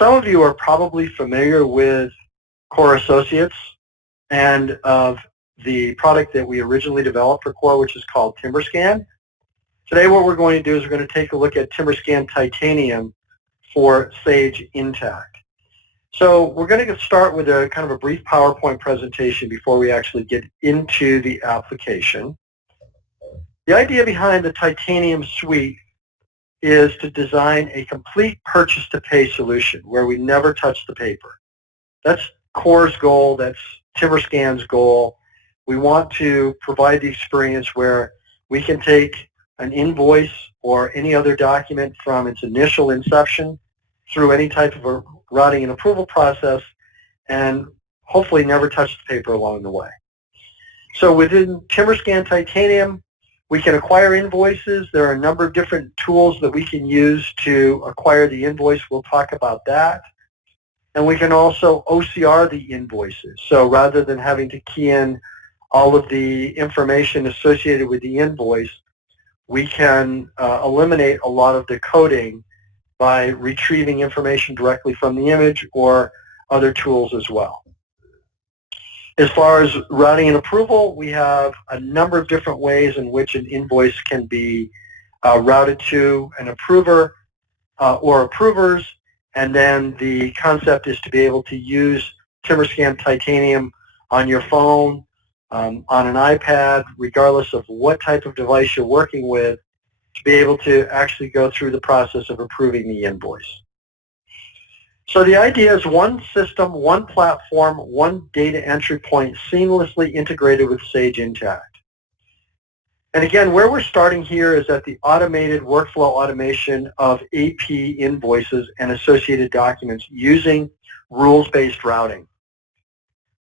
some of you are probably familiar with Core Associates and of the product that we originally developed for Core, which is called TimberScan. Today what we're going to do is we're going to take a look at TimberScan Titanium for Sage Intacct. So we're going to start with a kind of a brief PowerPoint presentation before we actually get into the application. The idea behind the Titanium suite is to design a complete purchase-to-pay solution where we never touch the paper. That's Core's goal. That's TimberScan's goal. We want to provide the experience where we can take an invoice or any other document from its initial inception through any type of a routing and approval process and hopefully never touch the paper along the way. So within TimberScan Titanium, we can acquire invoices. There are a number of different tools that we can use to acquire the invoice. We'll talk about that. And we can also OCR the invoices. So rather than having to key in all of the information associated with the invoice, we can eliminate a lot of the coding by retrieving information directly from the image or other tools as well. As far as routing and approval, we have a number of different ways in which an invoice can be routed to an approver or approvers, and then the concept is to be able to use TimberScan Titanium on your phone, on an iPad, regardless of what type of device you're working with, to be able to actually go through the process of approving the invoice. So the idea is one system, one platform, one data entry point seamlessly integrated with Sage Intacct. And again, where we're starting here is at the automated workflow automation of AP invoices and associated documents using rules-based routing.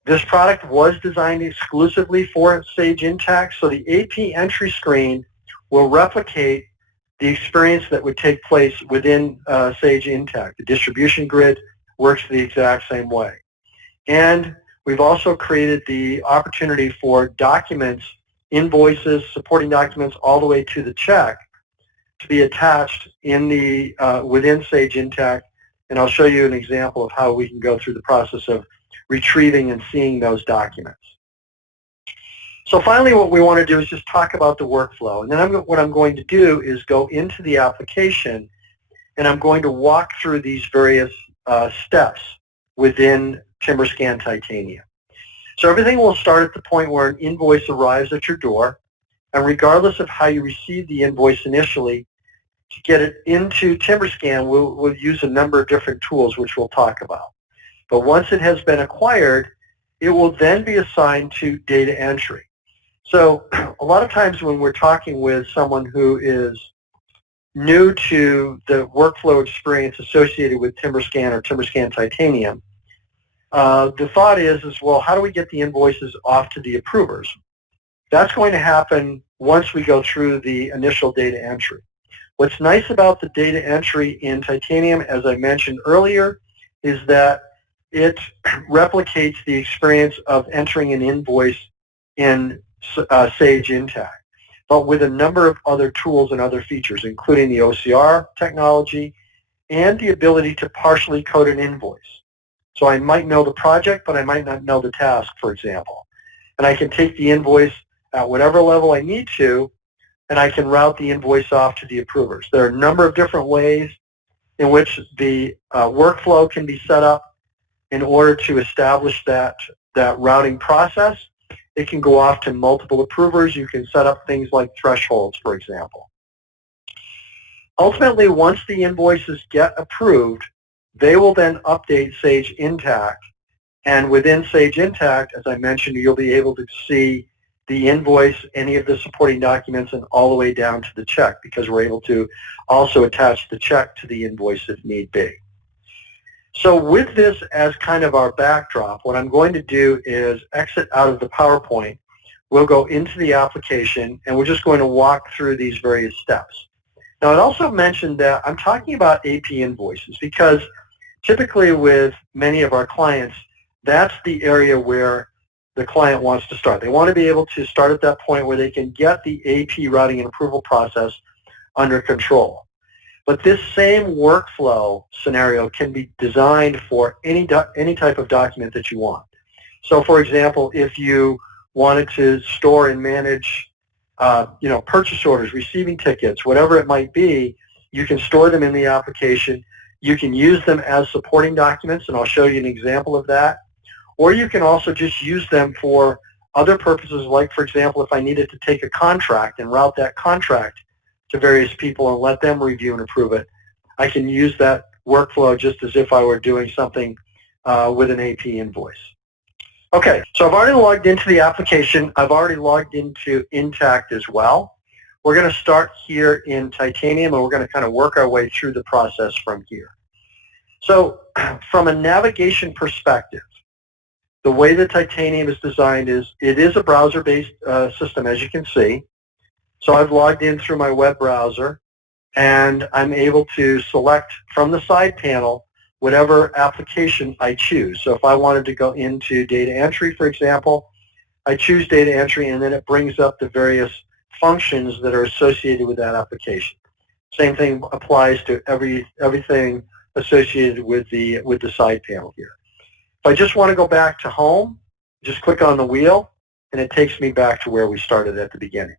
This product was designed exclusively for Sage Intacct, so the AP entry screen will replicate the experience that would take place within Sage Intacct. The distribution grid works the exact same way. And we've also created the opportunity for documents, invoices, supporting documents, all the way to the check to be attached in the within Sage Intacct. And I'll show you an example of how we can go through the process of retrieving and seeing those documents. So finally, what we want to do is just talk about the workflow. And then what I'm going to do is go into the application, and I'm going to walk through these various steps within TimberScan Titanium. So everything will start at the point where an invoice arrives at your door, and regardless of how you receive the invoice initially, to get it into TimberScan, we'll use a number of different tools, which we'll talk about. But once it has been acquired, it will then be assigned to data entry. So a lot of times when we're talking with someone who is new to the workflow experience associated with TimberScan or TimberScan Titanium, the thought is, well, how do we get the invoices off to the approvers? That's going to happen once we go through the initial data entry. What's nice about the data entry in Titanium, as I mentioned earlier, is that it replicates the experience of entering an invoice in Sage Intacct, but with a number of other tools and other features, including the OCR technology and the ability to partially code an invoice. So I might know the project, but I might not know the task, for example. And I can take the invoice at whatever level I need to, and I can route the invoice off to the approvers. There are a number of different ways in which the workflow can be set up in order to establish that routing process. It can go off to multiple approvers. You can set up things like thresholds, for example. Ultimately, once the invoices get approved, they will then update Sage Intacct. And within Sage Intacct, as I mentioned, you'll be able to see the invoice, any of the supporting documents, and all the way down to the check, because we're able to also attach the check to the invoice if need be. So with this as kind of our backdrop, what I'm going to do is exit out of the PowerPoint. We'll go into the application, and we're just going to walk through these various steps. Now, I'd also mentioned that I'm talking about AP invoices because typically with many of our clients, that's the area where the client wants to start. They want to be able to start at that point where they can get the AP routing and approval process under control. But this same workflow scenario can be designed for any type of document that you want. So for example, if you wanted to store and manage purchase orders, receiving tickets, whatever it might be, you can store them in the application. You can use them as supporting documents, and I'll show you an example of that. Or you can also just use them for other purposes, like, for example, if I needed to take a contract and route that contract to various people and let them review and approve it, I can use that workflow just as if I were doing something with an AP invoice. Okay, so I've already logged into the application. I've already logged into Intacct as well. We're going to start here in Titanium, and we're going to kind of work our way through the process from here. So from a navigation perspective, the way that Titanium is designed is it is a browser-based system, as you can see. So I've logged in through my web browser, and I'm able to select from the side panel whatever application I choose. So if I wanted to go into data entry, for example, I choose data entry, and then it brings up the various functions that are associated with that application. Same thing applies to everything associated with the side panel here. If I just want to go back to home, just click on the wheel, and it takes me back to where we started at the beginning.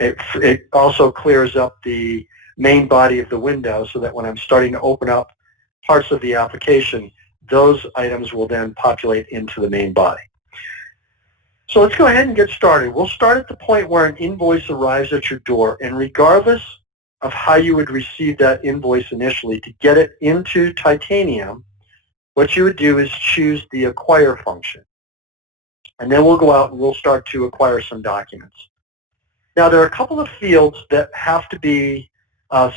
It also clears up the main body of the window so that when I'm starting to open up parts of the application, those items will then populate into the main body. So let's go ahead and get started. We'll start at the point where an invoice arrives at your door, and regardless of how you would receive that invoice initially, to get it into Titanium, what you would do is choose the acquire function. And then we'll go out and we'll start to acquire some documents. Now, there are a couple of fields that have to be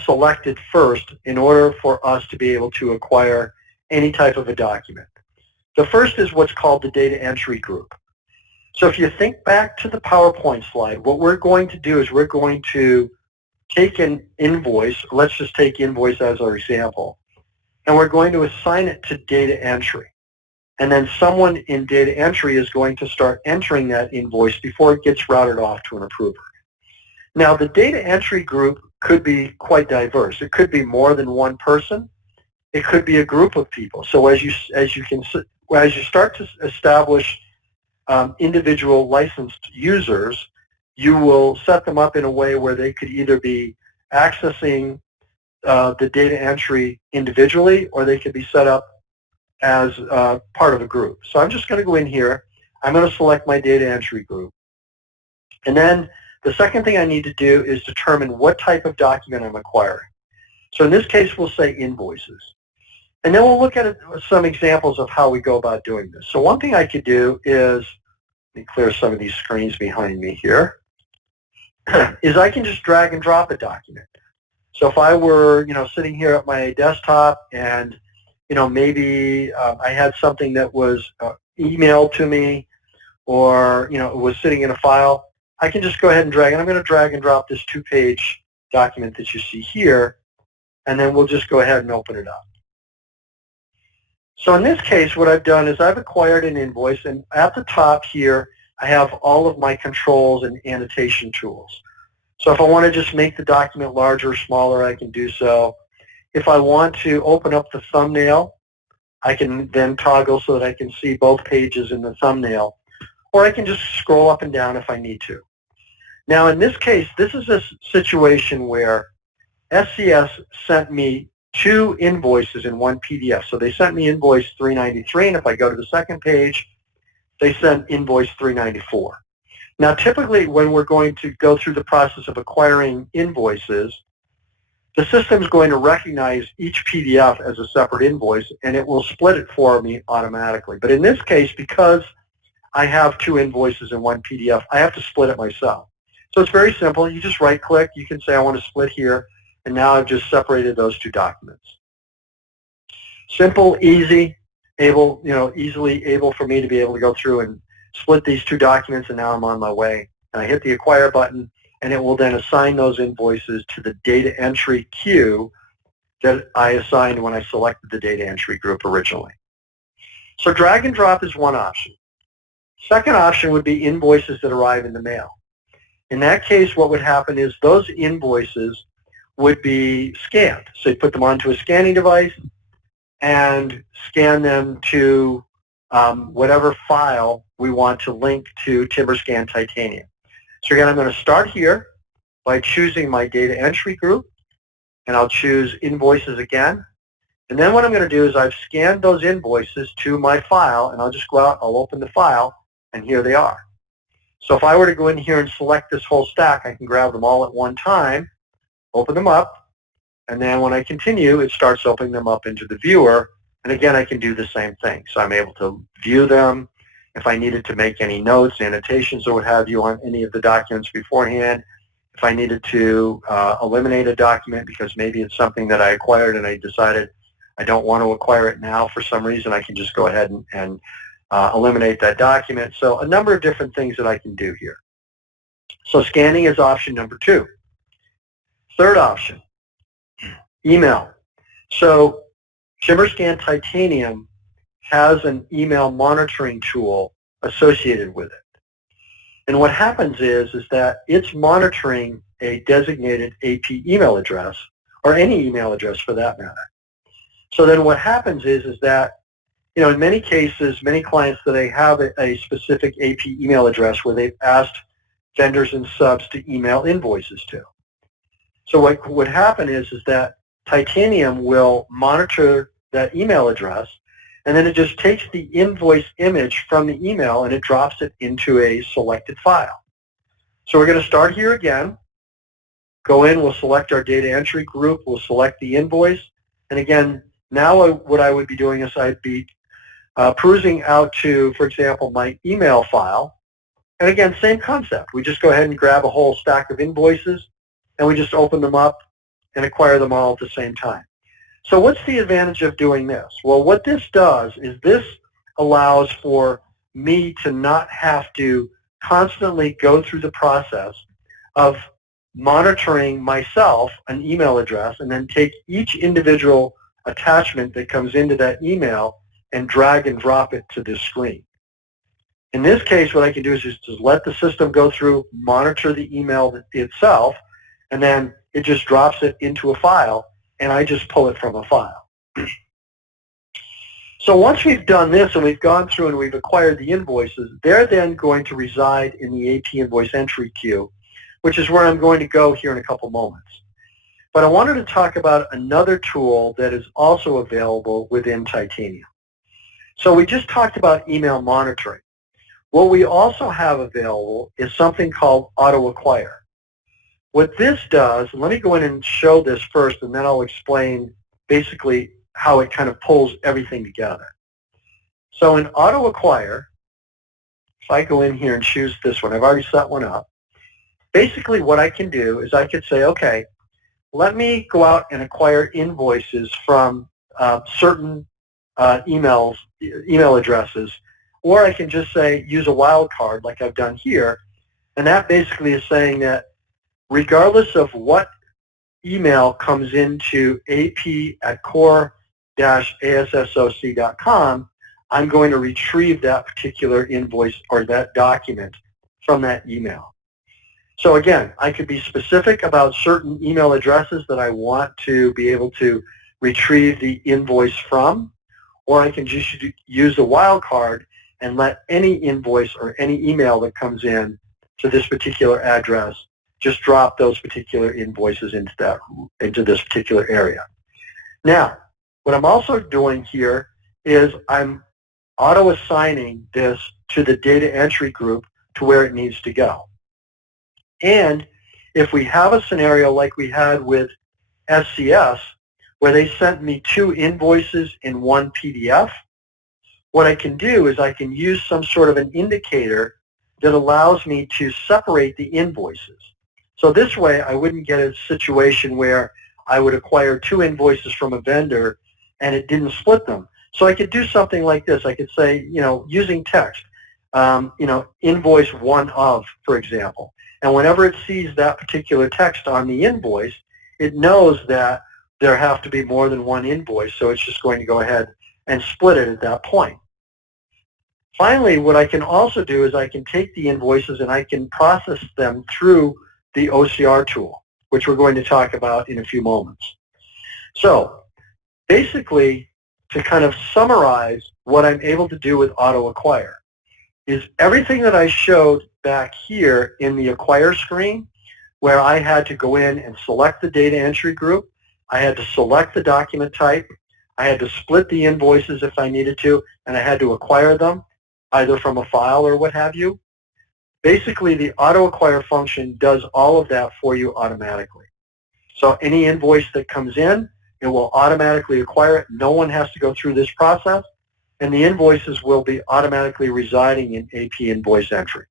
selected first in order for us to be able to acquire any type of a document. The first is what's called the data entry group. So if you think back to the PowerPoint slide, what we're going to do is we're going to take an invoice, let's just take invoice as our example, and we're going to assign it to data entry. And then someone in data entry is going to start entering that invoice before it gets routed off to an approver. Now, the data entry group could be quite diverse. It could be more than one person. It could be a group of people. So as you start to establish individual licensed users, you will set them up in a way where they could either be accessing the data entry individually, or they could be set up as part of a group. So I'm just going to go in here. I'm going to select my data entry group. And then the second thing I need to do is determine what type of document I'm acquiring. So in this case, we'll say invoices. And then we'll look at some examples of how we go about doing this. So one thing I could do is, let me clear some of these screens behind me here, is I can just drag and drop a document. So if I were, sitting here at my desktop and, maybe I had something that was emailed to me, or, it was sitting in a file, I can just go ahead and drag, and I'm going to drag and drop this 2-page document that you see here, and then we'll just go ahead and open it up. So in this case, what I've done is I've acquired an invoice, and at the top here, I have all of my controls and annotation tools. So if I want to just make the document larger or smaller, I can do so. If I want to open up the thumbnail, I can then toggle so that I can see both pages in the thumbnail, or I can just scroll up and down if I need to. Now in this case, this is a situation where SCS sent me 2 invoices in one PDF. So they sent me invoice 393, and if I go to the second page, they sent invoice 394. Now typically when we're going to go through the process of acquiring invoices, the system is going to recognize each PDF as a separate invoice, and it will split it for me automatically. But in this case, because I have 2 invoices in one PDF, I have to split it myself. So it's very simple. You just right-click. You can say, I want to split here, and now I've just separated those 2 documents. Simple, easy, easily able for me to be able to go through and split these 2 documents, and now I'm on my way. And I hit the Acquire button, and it will then assign those invoices to the data entry queue that I assigned when I selected the data entry group originally. So drag and drop is one option. Second option would be invoices that arrive in the mail. In that case, what would happen is those invoices would be scanned. So you put them onto a scanning device and scan them to whatever file we want to link to TimberScan Titanium. So again, I'm going to start here by choosing my data entry group, and I'll choose invoices again. And then what I'm going to do is I've scanned those invoices to my file, and I'll just go out, I'll open the file, and here they are. So if I were to go in here and select this whole stack, I can grab them all at one time, open them up, and then when I continue, it starts opening them up into the viewer. And again, I can do the same thing. So I'm able to view them. If I needed to make any notes, annotations, or what have you on any of the documents beforehand, if I needed to eliminate a document because maybe it's something that I acquired and I decided I don't want to acquire it now for some reason, I can just go ahead and eliminate that document. So a number of different things that I can do here. So scanning is option number 2. Third option, email. So TimberScan Titanium has an email monitoring tool associated with it. And what happens is that it's monitoring a designated AP email address, or any email address for that matter. So then what happens is that, you know, in many cases, many clients that they have a specific AP email address where they've asked vendors and subs to email invoices to. So what would happen is that Titanium will monitor that email address, and then it just takes the invoice image from the email and it drops it into a selected file. So we're going to start here again, go in, we'll select our data entry group, we'll select the invoice, and again, now what I would be doing is I'd be perusing out to, for example, my email file, and again, same concept. We just go ahead and grab a whole stack of invoices, and we just open them up and acquire them all at the same time. So what's the advantage of doing this? Well, what this does is this allows for me to not have to constantly go through the process of monitoring myself an email address and then take each individual attachment that comes into that email and drag and drop it to this screen. In this case, what I can do is just let the system go through, monitor the email itself, and then it just drops it into a file, and I just pull it from a file. So once we've done this and we've gone through and we've acquired the invoices, they're then going to reside in the AP invoice entry queue, which is where I'm going to go here in a couple moments. But I wanted to talk about another tool that is also available within Titanium. So we just talked about email monitoring. What we also have available is something called Auto Acquire. What this does, and let me go in and show this first, and then I'll explain basically how it kind of pulls everything together. So in Auto Acquire, if I go in here and choose this one, I've already set one up. Basically what I can do is I could say, okay, let me go out and acquire invoices from certain email addresses, or I can just say use a wildcard like I've done here, and that basically is saying that regardless of what email comes into ap@core-asssoc.com, I'm going to retrieve that particular invoice or that document from that email. So again, I could be specific about certain email addresses that I want to be able to retrieve the invoice from, or I can just use a wildcard and let any invoice or any email that comes in to this particular address just drop those particular invoices into this particular area. Now, what I'm also doing here is I'm auto-assigning this to the data entry group to where it needs to go. And if we have a scenario like we had with SCS, where they sent me 2 invoices in one PDF, what I can do is I can use some sort of an indicator that allows me to separate the invoices. So this way I wouldn't get a situation where I would acquire 2 invoices from a vendor and it didn't split them. So I could do something like this. I could say, you know, using text, invoice one of, for example. And whenever it sees that particular text on the invoice, it knows that there have to be more than one invoice, so it's just going to go ahead and split it at that point. Finally, what I can also do is I can take the invoices and I can process them through the OCR tool. which we're going to talk about in a few moments. So basically, to kind of summarize what I'm able to do with auto acquire is everything that I showed back here in the acquire screen, where I had to go in and select the data entry group, I had to select the document type, I had to split the invoices if I needed to, and I had to acquire them either from a file or what have you. Basically, the auto acquire function does all of that for you automatically. So any invoice that comes in, it will automatically acquire it. No one has to go through this process, and the invoices will be automatically residing in AP invoice entry.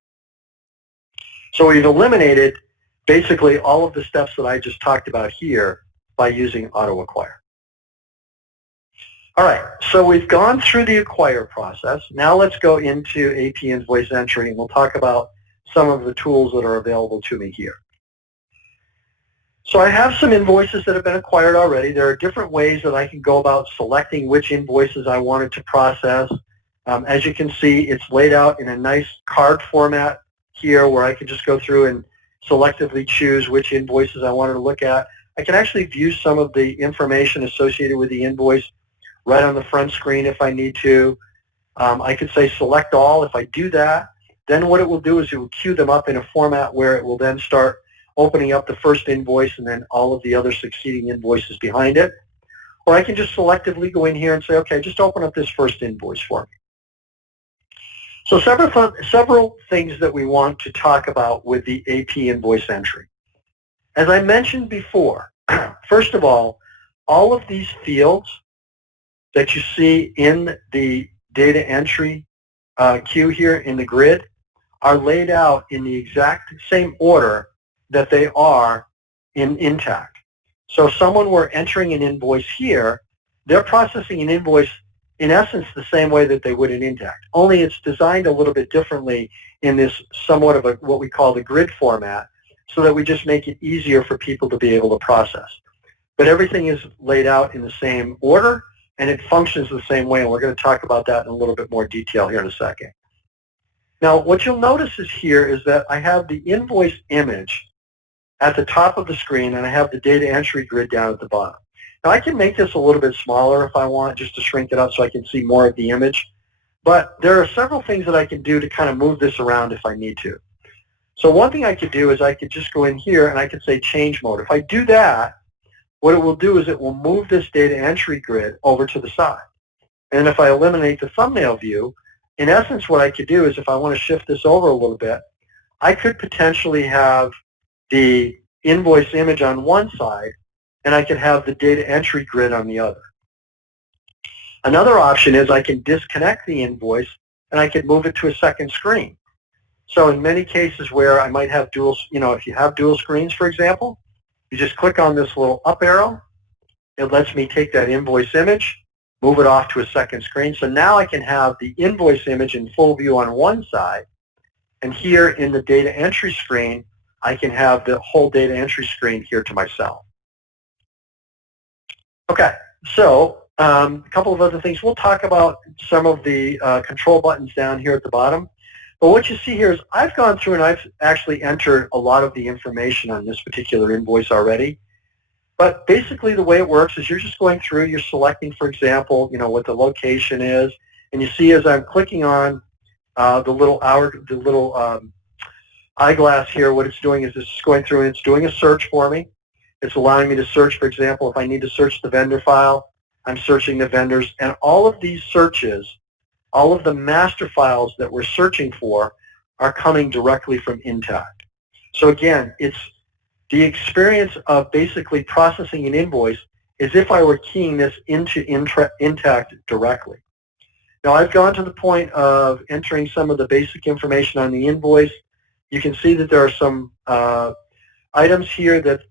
So we've eliminated basically all of the steps that I just talked about here by using auto acquire. All right, so we've gone through the acquire process. Now let's go into AP invoice entry, and we'll talk about some of the tools that are available to me here. So I have some invoices that have been acquired already. There are different ways that I can go about selecting which invoices I wanted to process. As you can see, it's laid out in a nice card format here where I can just go through and selectively choose which invoices I wanted to look at. I can actually view some of the information associated with the invoice right on the front screen if I need to. I could say select all. If I do that, then what it will do is it will queue them up in a format where it will then start opening up the first invoice and then all of the other succeeding invoices behind it. Or I can just selectively go in here and say, okay, just open up this first invoice for me. So several things that we want to talk about with the AP invoice entry. As I mentioned before, first of all of these fields that you see in the data entry queue here in the grid are laid out in the exact same order that they are in Intacct. So if someone were entering an invoice here, they're processing an invoice in essence the same way that they would in Intacct, only it's designed a little bit differently in this somewhat of a what we call the grid format, so that we just make it easier for people to be able to process. But everything is laid out in the same order, and it functions the same way, and we're going to talk about that in a little bit more detail here in a second. Now, what you'll notice is here is that I have the invoice image at the top of the screen, and I have the data entry grid down at the bottom. Now, I can make this a little bit smaller if I want, just to shrink it up so I can see more of the image. But there are several things that I can do to kind of move this around if I need to. So one thing I could do is I could just go in here and I could say change mode. If I do that, what it will do is it will move this data entry grid over to the side. And if I eliminate the thumbnail view, in essence what I could do is if I want to shift this over a little bit, I could potentially have the invoice image on one side and I could have the data entry grid on the other. Another option is I can disconnect the invoice and I could move it to a second screen. So in many cases where I might have dual, if you have dual screens, for example, you just click on this little up arrow. It lets me take that invoice image, move it off to a second screen. So now I can have the invoice image in full view on one side, and here in the data entry screen, I can have the whole data entry screen here to myself. Okay, so a couple of other things. We'll talk about some of the control buttons down here at the bottom. But what you see here is I've gone through and I've actually entered a lot of the information on this particular invoice already. But basically the way it works is you're just going through, you're selecting, for example, what the location is. And you see as I'm clicking on the little eyeglass here, what it's doing is it's just going through and it's doing a search for me. It's allowing me to search, for example, if I need to search the vendor file, I'm searching the vendors. And all of these searches, all of the master files that we're searching for are coming directly from Intacct. So again, it's the experience of basically processing an invoice as if I were keying this into Intacct directly. Now I've gone to the point of entering some of the basic information on the invoice. You can see that there are some items here that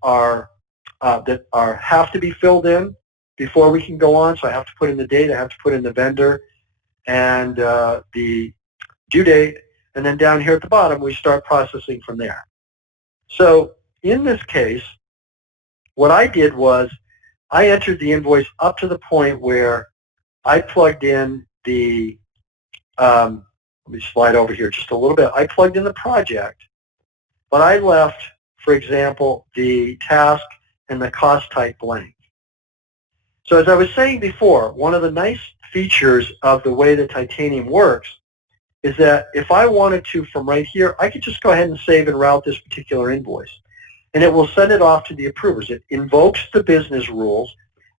have to be filled in before we can go on. So I have to put in the date, I have to put in the vendor, and the due date, and then down here at the bottom we start processing from there. So in this case, what I did was I entered the invoice up to the point where I plugged in the, let me slide over here just a little bit. I plugged in the project, but I left for example, the task and the cost type blank. So as I was saying before, one of the nice features of the way that Titanium works is that if I wanted to, from right here, I could just go ahead and save and route this particular invoice. And it will send it off to the approvers. It invokes the business rules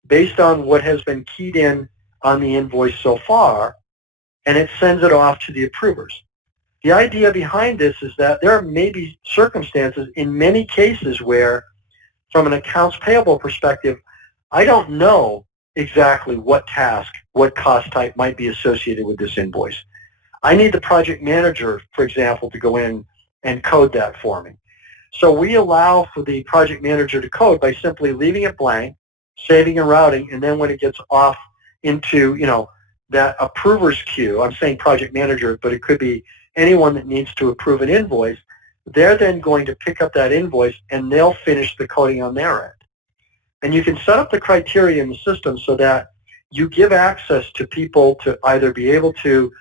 based on what has been keyed in on the invoice so far, and it sends it off to the approvers. The idea behind this is that there may be circumstances in many cases where, from an accounts payable perspective, I don't know exactly what task, what cost type might be associated with this invoice. I need the project manager, for example, to go in and code that for me. So we allow for the project manager to code by simply leaving it blank, saving and routing, and then when it gets off into, that approver's queue, I'm saying project manager, but it could be anyone that needs to approve an invoice, they're then going to pick up that invoice and they'll finish the coding on their end. And you can set up the criteria in the system so that you give access to people to either be able to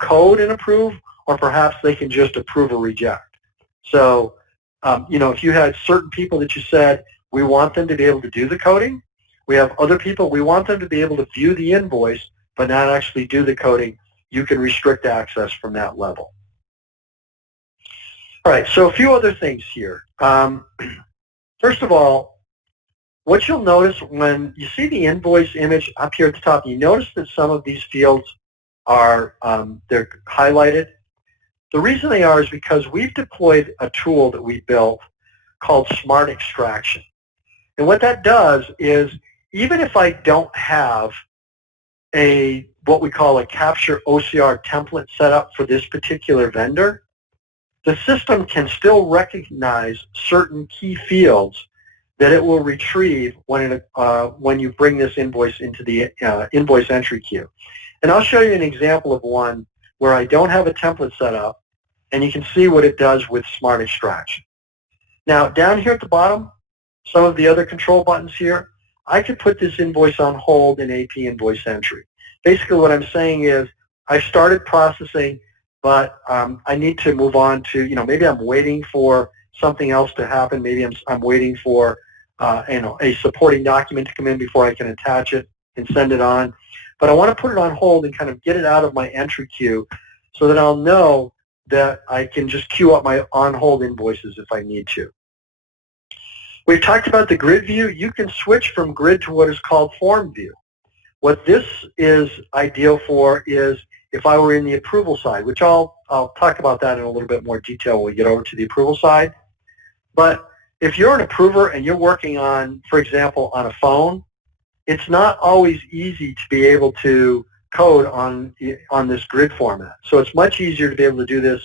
code and approve, or perhaps they can just approve or reject. So, if you had certain people that you said, we want them to be able to do the coding, we have other people, we want them to be able to view the invoice but not actually do the coding, you can restrict access from that level. All right, so a few other things here. First of all, what you'll notice when you see the invoice image up here at the top, you notice that some of these fields are they're highlighted. The reason they are is because we've deployed a tool that we built called Smart Extraction. And what that does is, even if I don't have what we call a capture OCR template set up for this particular vendor, the system can still recognize certain key fields that it will retrieve when you bring this invoice into the invoice entry queue. And I'll show you an example of one where I don't have a template set up, and you can see what it does with Smart Extraction. Now, down here at the bottom, some of the other control buttons here, I could put this invoice on hold in AP Invoice Entry. Basically what I'm saying is I've started processing, but I need to move on to, maybe I'm waiting for something else to happen. Maybe I'm waiting for a supporting document to come in before I can attach it and send it on. But I want to put it on hold and kind of get it out of my entry queue so that I'll know that I can just queue up my on-hold invoices if I need to. We've talked about the grid view. You can switch from grid to what is called form view. What this is ideal for is if I were in the approval side, which I'll talk about that in a little bit more detail when we get over to the approval side. But if you're an approver and you're working on, for example, on a phone, it's not always easy to be able to code on this grid format. So it's much easier to be able to do this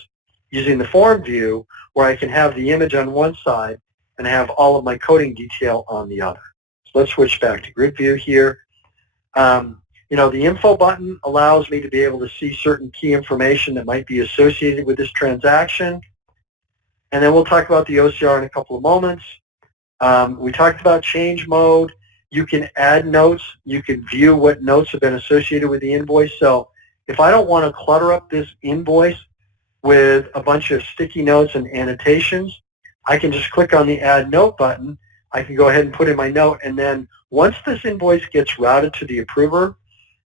using the form view, where I can have the image on one side and have all of my coding detail on the other. So let's switch back to grid view here. The info button allows me to be able to see certain key information that might be associated with this transaction. And then we'll talk about the OCR in a couple of moments. We talked about change mode. You can add notes. You can view what notes have been associated with the invoice. So if I don't want to clutter up this invoice with a bunch of sticky notes and annotations, I can just click on the Add Note button. I can go ahead and put in my note, and then once this invoice gets routed to the approver,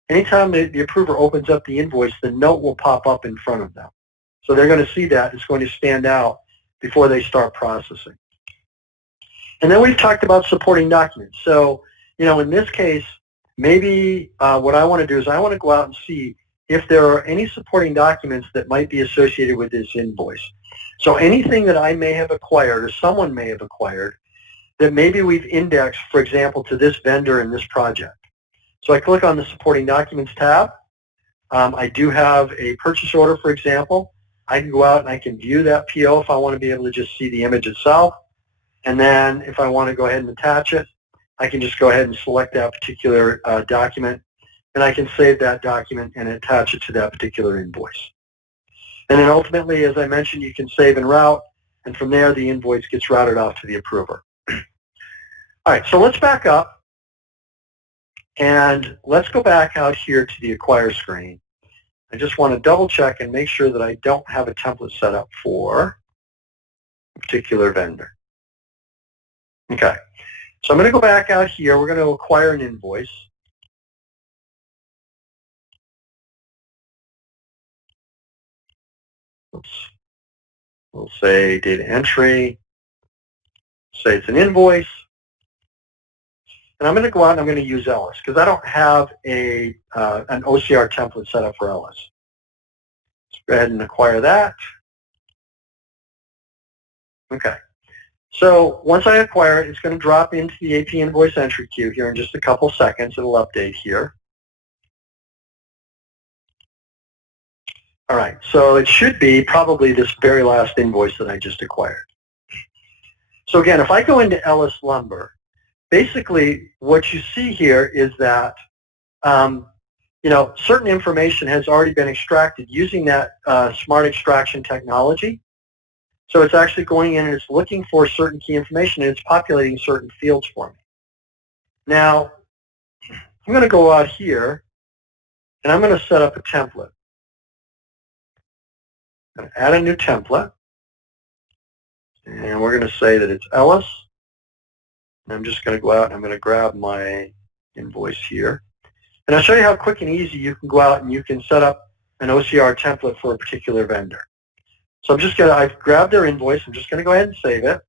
anytime the approver opens up the invoice, the note will pop up in front of them. So they're going to see that. It's going to stand out before they start processing. And then we've talked about supporting documents. So, in this case, maybe what I want to do is I want to go out and see if there are any supporting documents that might be associated with this invoice. So anything that I may have acquired or someone may have acquired that maybe we've indexed, for example, to this vendor in this project. So I click on the Supporting Documents tab. I do have a purchase order, for example. I can go out and I can view that PO if I want to be able to just see the image itself. And then if I want to go ahead and attach it, I can just go ahead and select that particular document, and I can save that document and attach it to that particular invoice. And then ultimately, as I mentioned, you can save and route, and from there the invoice gets routed off to the approver. All right, so let's back up, and let's go back out here to the Acquire screen. I just want to double check and make sure that I don't have a template set up for a particular vendor. Okay, so I'm going to go back out here. We're going to acquire an invoice. Oops. We'll say data entry, say it's an invoice. And I'm going to go out and I'm going to use Ellis because I don't have an OCR template set up for Ellis. Let's go ahead and acquire that. Okay. So once I acquire it, it's going to drop into the AP invoice entry queue here in just a couple seconds. It'll update here. All right. So it should be probably this very last invoice that I just acquired. So again, if I go into Ellis Lumber, basically what you see here is that certain information has already been extracted using that smart extraction technology. So it's actually going in and it's looking for certain key information and it's populating certain fields for me. Now, I'm going to go out here and I'm going to set up a template. I'm going to add a new template and we're going to say that it's Ellis. And I'm just going to go out and I'm going to grab my invoice here. And I'll show you how quick and easy you can go out and you can set up an OCR template for a particular vendor. So I've grabbed their invoice. I'm just going to go ahead and save it.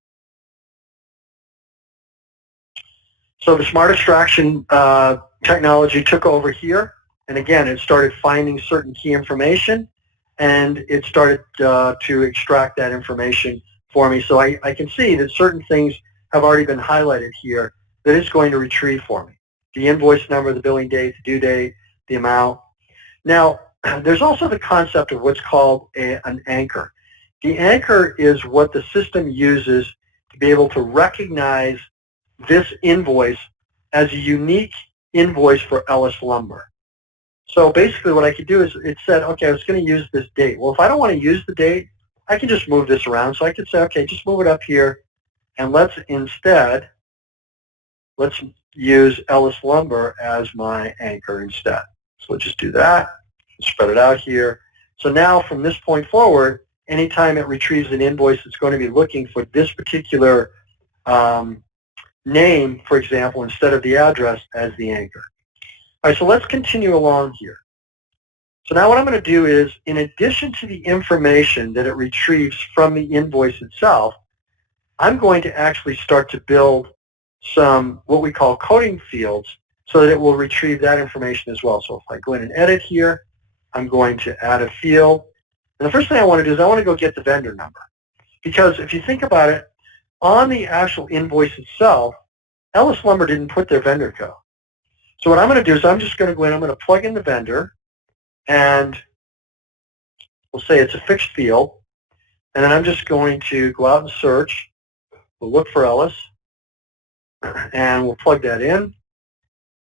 So the smart extraction technology took over here. And again, it started finding certain key information. And it started to extract that information for me. So I can see that certain things have already been highlighted here that it's going to retrieve for me. The invoice number, the billing date, the due date, the amount. Now, there's also the concept of what's called an anchor. The anchor is what the system uses to be able to recognize this invoice as a unique invoice for Ellis Lumber. So basically what I could do is it said, okay, I was going to use this date. Well, if I don't want to use the date, I can just move this around. So I could say, okay, just move it up here, and let's use Ellis Lumber as my anchor instead. So let's just do that, spread it out here. So now from this point forward, anytime it retrieves an invoice, it's going to be looking for this particular name, for example, instead of the address as the anchor. All right, so let's continue along here. So now what I'm going to do is, in addition to the information that it retrieves from the invoice itself, I'm going to actually start to build some what we call coding fields so that it will retrieve that information as well. So if I go in and edit here, I'm going to add a field. And the first thing I want to do is I want to go get the vendor number. Because if you think about it, on the actual invoice itself, Ellis Lumber didn't put their vendor code. So what I'm going to do is I'm just going to go in, I'm going to plug in the vendor, and we'll say it's a fixed field. And then I'm just going to go out and search. We'll look for Ellis, and we'll plug that in.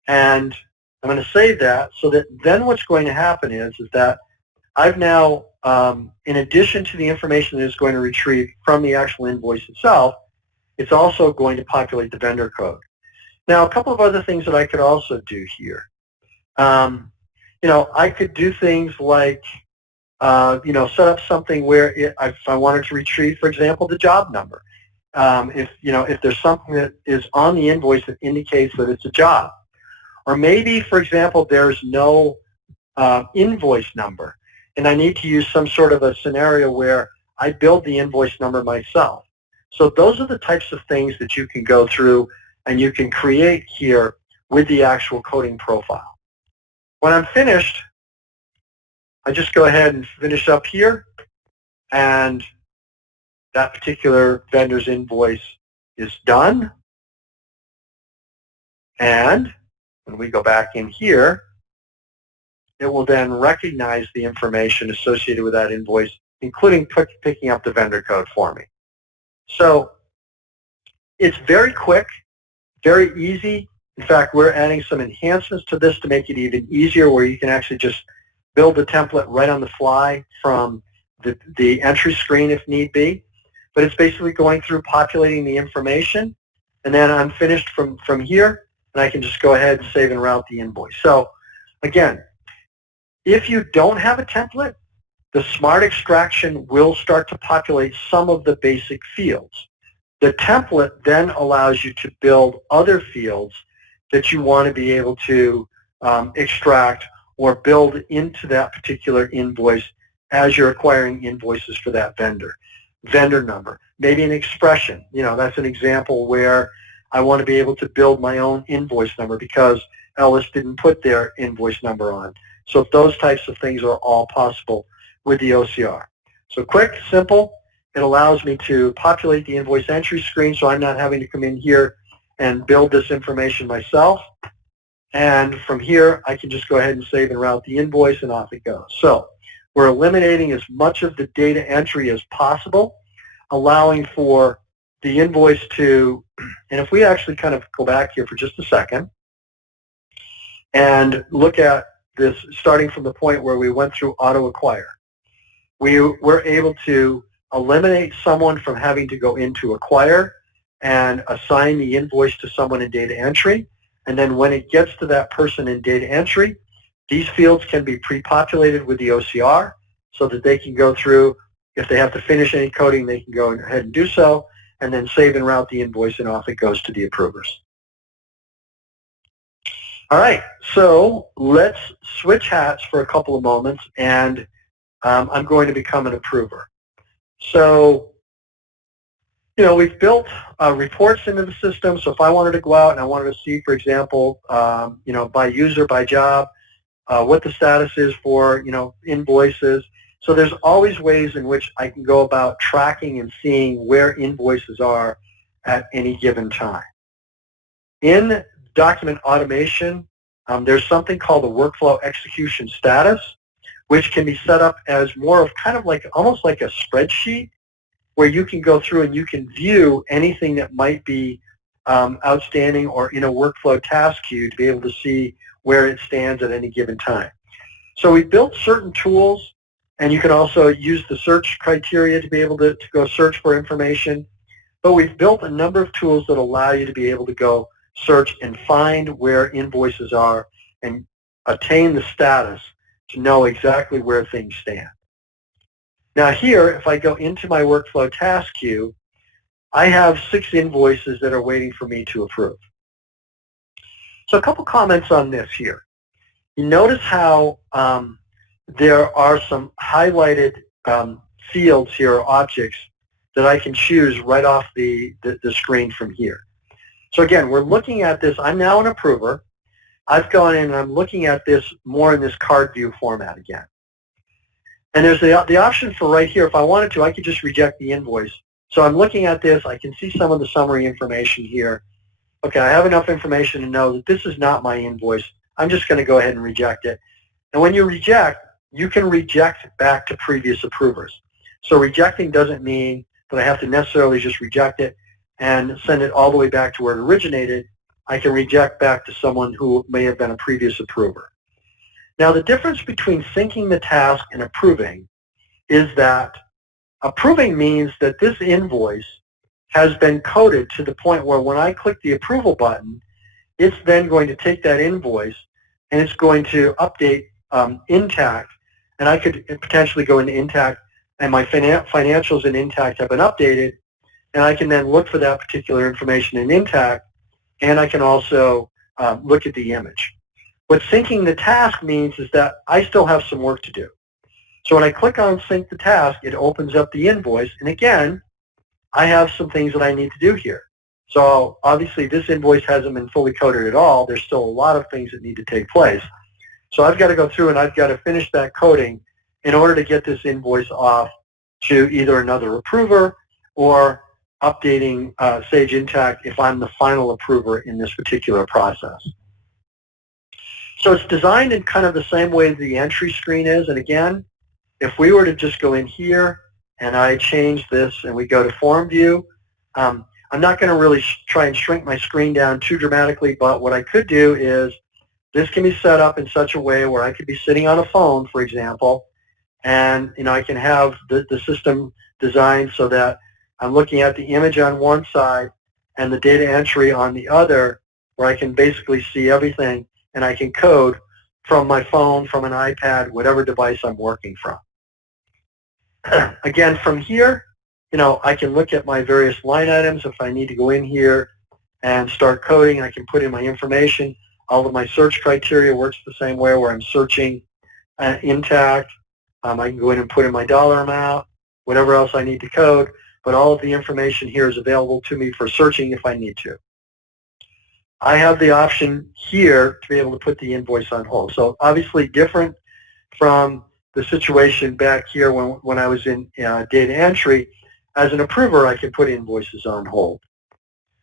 And I'm going to save that so that then what's going to happen is that I've now, in addition to the information that it's going to retrieve from the actual invoice itself, it's also going to populate the vendor code. Now, a couple of other things that I could also do here. I could do things like, set up something where if I wanted to retrieve, for example, the job number. If there's something that is on the invoice that indicates that it's a job. Or maybe, for example, there's no invoice number, and I need to use some sort of a scenario where I build the invoice number myself. So those are the types of things that you can go through and you can create here with the actual coding profile. When I'm finished, I just go ahead and finish up here, and that particular vendor's invoice is done. And when we go back in here, it will then recognize the information associated with that invoice, including picking up the vendor code for me. So it's very quick, very easy. In fact, we're adding some enhancements to this to make it even easier, where you can actually just build the template right on the fly from the entry screen if need be. But it's basically going through populating the information, and then I'm finished from here, and I can just go ahead and save and route the invoice. So again, if you don't have a template, the smart extraction will start to populate some of the basic fields. The template then allows you to build other fields that you want to be able to extract or build into that particular invoice as you're acquiring invoices for that vendor. Vendor number, maybe an expression. That's an example where I want to be able to build my own invoice number because Ellis didn't put their invoice number on. So those types of things are all possible with the OCR. So quick, simple. It allows me to populate the invoice entry screen so I'm not having to come in here and build this information myself. And from here, I can just go ahead and save and route the invoice, and off it goes. So we're eliminating as much of the data entry as possible, allowing for the invoice to, and if we actually kind of go back here for just a second and look at this starting from the point where we went through auto acquire, we were able to eliminate someone from having to go into acquire and assign the invoice to someone in data entry. And then when it gets to that person in data entry, these fields can be pre-populated with the OCR so that they can go through. If they have to finish any coding, they can go ahead and do so, and then save and route the invoice, and off it goes to the approvers. All right, so let's switch hats for a couple of moments, and I'm going to become an approver. So, we've built reports into the system. So if I wanted to go out and I wanted to see, for example, by user, by job, what the status is for, invoices. So there's always ways in which I can go about tracking and seeing where invoices are at any given time. In document automation, there's something called the workflow execution status, which can be set up as more of kind of like almost like a spreadsheet where you can go through and you can view anything that might be outstanding or in a workflow task queue to be able to see where it stands at any given time. So we built certain tools, and you can also use the search criteria to be able to go search for information. But we've built a number of tools that allow you to be able to go search and find where invoices are and attain the status to know exactly where things stand. Now here, if I go into my workflow task queue, I have 6 invoices that are waiting for me to approve. So a couple comments on this here. You notice how there are some highlighted fields here, or objects, that I can choose right off the screen from here. So again, we're looking at this. I'm now an approver. I've gone in and I'm looking at this more in this card view format again. And there's the option for right here. If I wanted to, I could just reject the invoice. So I'm looking at this. I can see some of the summary information here. Okay, I have enough information to know that this is not my invoice. I'm just going to go ahead and reject it. And when you reject, you can reject back to previous approvers. So rejecting doesn't mean that I have to necessarily just reject it and send it all the way back to where it originated. I can reject back to someone who may have been a previous approver. Now, the difference between syncing the task and approving is that approving means that this invoice has been coded to the point where when I click the approval button, it's then going to take that invoice and it's going to update Intacct, and I could potentially go into Intacct, and my financials in Intacct have been updated, and I can then look for that particular information in Intacct, and I can also look at the image. What syncing the task means is that I still have some work to do. So when I click on sync the task, it opens up the invoice, and again, I have some things that I need to do here. So obviously this invoice hasn't been fully coded at all. There's still a lot of things that need to take place. So I've got to go through and I've got to finish that coding in order to get this invoice off to either another approver or updating Sage Intacct if I'm the final approver in this particular process. So it's designed in kind of the same way the entry screen is. And again, if we were to just go in here and I change this and we go to form view, I'm not going to really try and shrink my screen down too dramatically, but what I could do is this can be set up in such a way where I could be sitting on a phone, for example, and I can have the system designed so that I'm looking at the image on one side and the data entry on the other, where I can basically see everything and I can code from my phone, from an iPad, whatever device I'm working from. Again, from here, I can look at my various line items. If I need to go in here and start coding, I can put in my information. All of my search criteria works the same way where I'm searching Intacct. I can go in and put in my dollar amount, whatever else I need to code, but all of the information here is available to me for searching if I need to. I have the option here to be able to put the invoice on hold. So obviously different from the situation back here when I was in data entry. As an approver, I can put invoices on hold.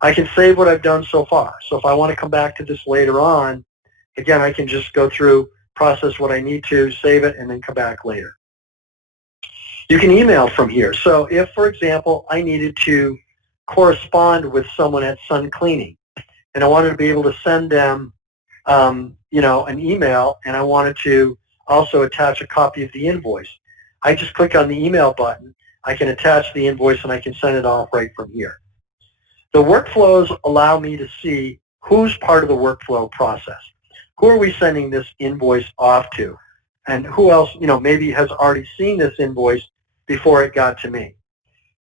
I can save what I've done so far. So if I want to come back to this later on, again, I can just go through, process what I need to, save it, and then come back later. You can email from here. So if, for example, I needed to correspond with someone at Sun Cleaning, and I wanted to be able to send them, an email, and I wanted to also attach a copy of the invoice, I just click on the email button. I can attach the invoice, and I can send it off right from here. The workflows allow me to see who's part of the workflow process. Who are we sending this invoice off to? And who else, maybe has already seen this invoice before it got to me.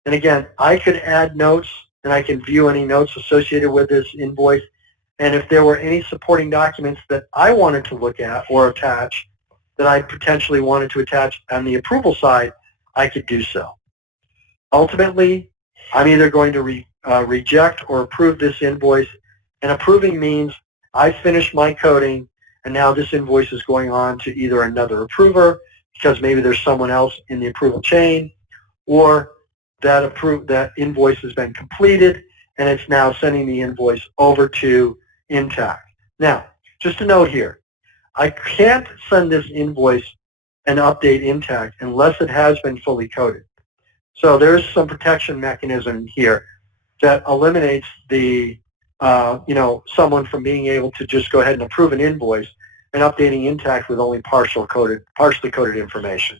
And again, I could add notes, and I can view any notes associated with this invoice. And if there were any supporting documents that I wanted to look at or attach that I potentially wanted to attach on the approval side, I could do so. Ultimately, I'm either going to reject or approve this invoice. And approving means I finished my coding, and now this invoice is going on to either another approver because maybe there's someone else in the approval chain, or that invoice has been completed and it's now sending the invoice over to Intacct. Now, just a note here, I can't send this invoice and update Intacct unless it has been fully coded. So there's some protection mechanism here that eliminates the someone from being able to just go ahead and approve an invoice and updating Intacct with only partially coded information.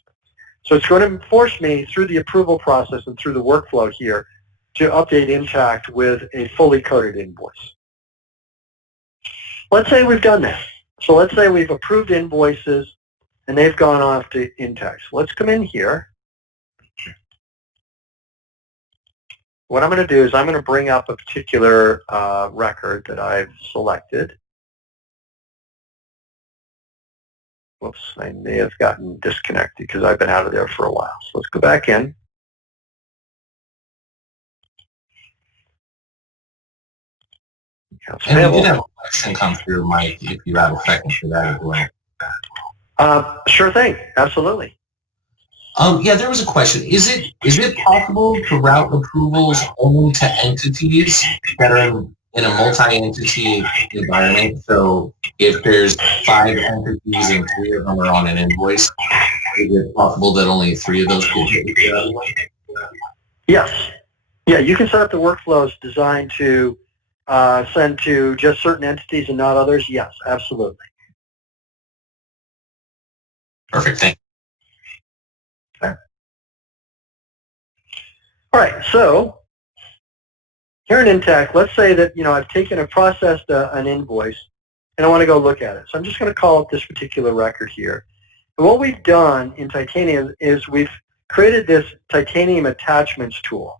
So it's going to force me through the approval process and through the workflow here to update Intacct with a fully coded invoice. Let's say we've done that. So let's say we've approved invoices and they've gone off to Intacct. So let's come in here. What I'm going to do is I'm going to bring up a particular record that I've selected. Whoops, I may have gotten disconnected because I've been out of there for a while. So let's go back in. And we did have a question come through, Mike, if you have a second for that as well. Sure thing, absolutely. Yeah, there was a question. Is it possible to route approvals only to entities that are in a multi-entity environment? So if there's 5 entities and 3 of them are on an invoice, is it possible that only 3 of those get hit? Yes. Yeah, you can set up the workflows designed to send to just certain entities and not others. Yes, absolutely. Perfect. Thank you. Okay. All right, so here in Intacct, let's say that I've processed an invoice and I want to go look at it. So I'm just going to call up this particular record here. And what we've done in Titanium is we've created this Titanium attachments tool.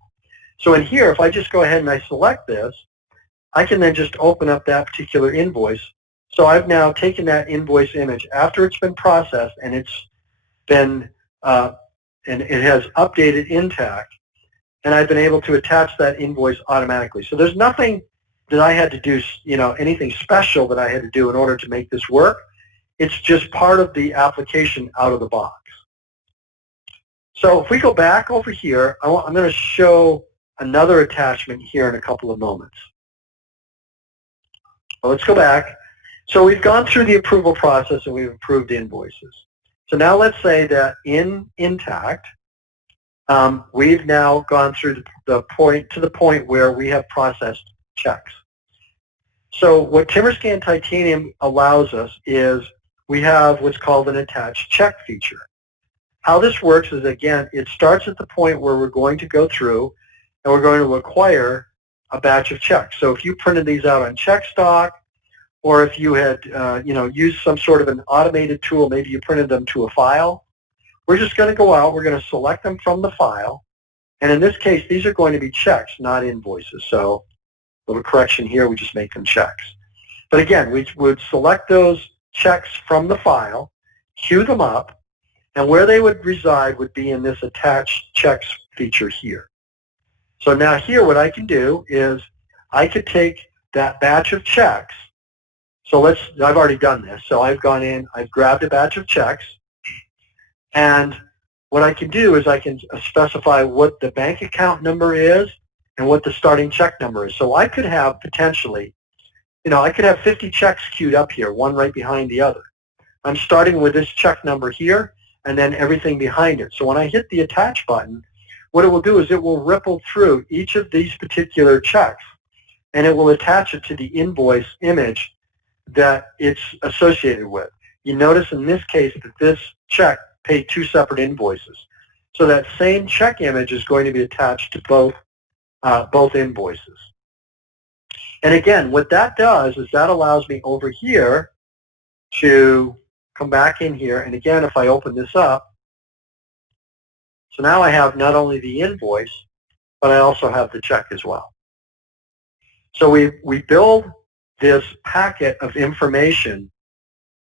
So in here, if I just go ahead and I select this, I can then just open up that particular invoice. So I've now taken that invoice image after it's been processed and it's been and it has updated Intacct, and I've been able to attach that invoice automatically. So there's nothing that I had to do, anything special that I had to do in order to make this work. It's just part of the application out of the box. So if we go back over here, I'm going to show another attachment here in a couple of moments. Well, let's go back. So we've gone through the approval process and we've approved invoices. So now let's say that in Intacct, we've now gone through the point where we have processed checks. So what TimberScan Titanium allows us is we have what's called an attached check feature. How this works is, again, it starts at the point where we're going to go through and we're going to acquire a batch of checks. So if you printed these out on check stock, or if you had used some sort of an automated tool, maybe you printed them to a file, we're just going to go out, we're going to select them from the file, And in this case, these are going to be checks, not invoices. So a little correction here, we just make them checks. But again, we would select those checks from the file, queue them up, and where they would reside would be in this attached checks feature here. So now here what I can do is I could take that batch of checks. So I've already done this. So I've gone in, I've grabbed a batch of checks, and what I can do is I can specify what the bank account number is and what the starting check number is. So I could have potentially, I could have 50 checks queued up here, one right behind the other. I'm starting with this check number here and then everything behind it. So when I hit the attach button, what it will do is it will ripple through each of these particular checks and it will attach it to the invoice image that it's associated with. You notice in this case that this check paid 2 separate invoices. So that same check image is going to be attached to both invoices. And again, what that does is that allows me over here to come back in here. And again, if I open this up, so now I have not only the invoice, but I also have the check as well. So we build this packet of information,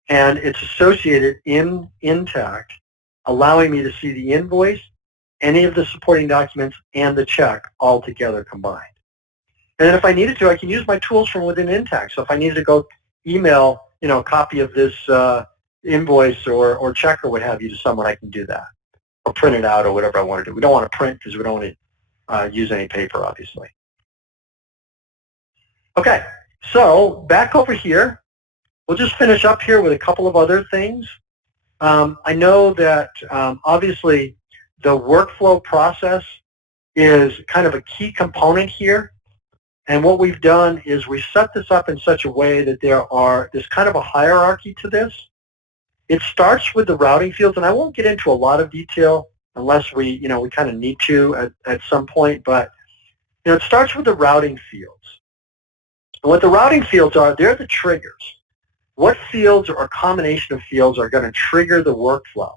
and it's associated in Intacct, allowing me to see the invoice, any of the supporting documents, and the check all together combined. And then if I needed to, I can use my tools from within Intacct. So if I needed to go email, a copy of this invoice or check or what have you to someone, I can do that. Or print it out or whatever I want to do. We don't want to print because we don't want to use any paper, obviously. Okay, so back over here, we'll just finish up here with a couple of other things. I know that obviously the workflow process is kind of a key component here. And what we've done is we've set this up in such a way that there's kind of a hierarchy to this. It starts with the routing fields, and I won't get into a lot of detail unless we kind of need to at some point, but it starts with the routing fields. And what the routing fields are, they're the triggers. What fields or a combination of fields are going to trigger the workflow?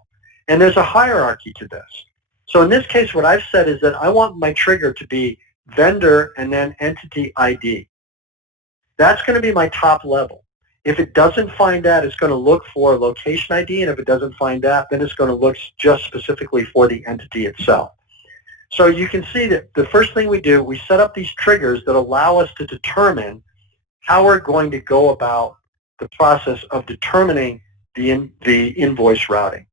And there's a hierarchy to this. So in this case, what I've said is that I want my trigger to be vendor and then entity ID. That's going to be my top level. If it doesn't find that, it's going to look for location ID, and if it doesn't find that, then it's going to look just specifically for the entity itself. So you can see that the first thing we do, we set up these triggers that allow us to determine how we're going to go about the process of determining the invoice routing.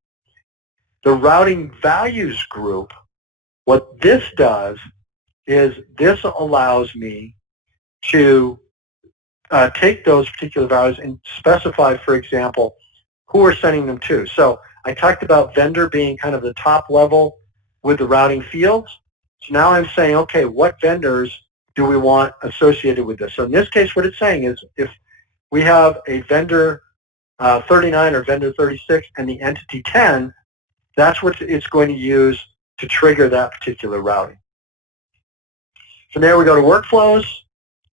The routing values group, what this does is this allows me to take those particular values and specify, for example, who we're sending them to. So I talked about vendor being kind of the top level with the routing fields. So now I'm saying, okay, what vendors do we want associated with this? So in this case, what it's saying is if we have a vendor 39 or vendor 36 and the entity 10, that's what it's going to use to trigger that particular routing. From there we go to workflows.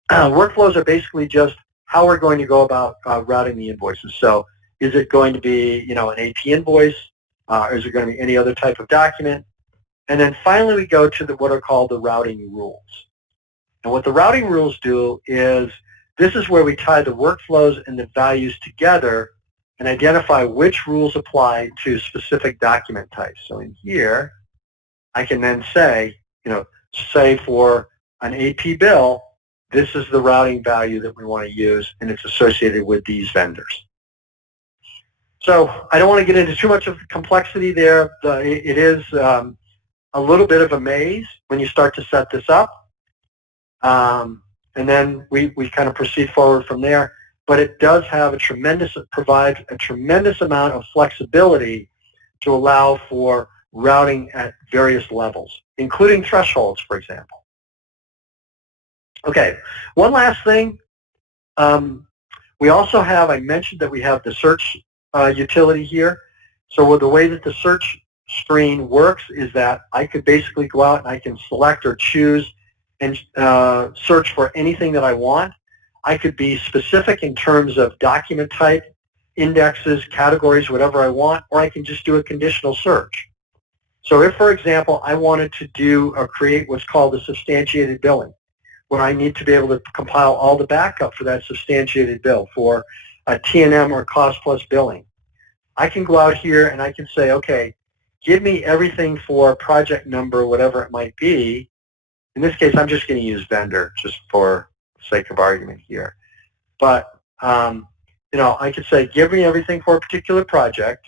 Workflows are basically just how we're going to go about routing the invoices. So is it going to be an AP invoice? Or is it going to be any other type of document? And then finally we go to what are called the routing rules. And what the routing rules do is this is where we tie the workflows and the values together and identify which rules apply to specific document types. So in here, I can then say, say for an AP bill, this is the routing value that we want to use, and it's associated with these vendors. So I don't want to get into too much of the complexity there. It is a little bit of a maze when you start to set this up. And then we kind of proceed forward from there. But it does have provides a tremendous amount of flexibility to allow for routing at various levels, including thresholds, for example. Okay, one last thing. We also have, I mentioned that we have the search utility here. So the way that the search screen works is that I could basically go out and I can select or choose and search for anything that I want. I could be specific in terms of document type, indexes, categories, whatever I want, or I can just do a conditional search. So if, for example, I wanted to do or create what's called a substantiated billing, where I need to be able to compile all the backup for that substantiated bill for a T&M or cost plus billing, I can go out here and I can say, okay, give me everything for project number, whatever it might be. In this case, I'm just going to use vendor just for sake of argument here. But, I could say, give me everything for a particular project,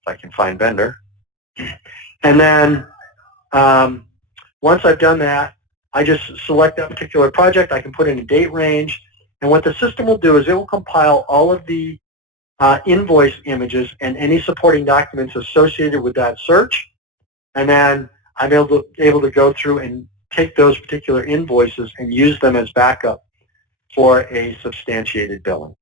if I can find vendor. And then once I've done that, I just select that particular project. I can put in a date range. And what the system will do is it will compile all of the invoice images and any supporting documents associated with that search. And then I'm able to go through and take those particular invoices and use them as backup for a substantiated billing.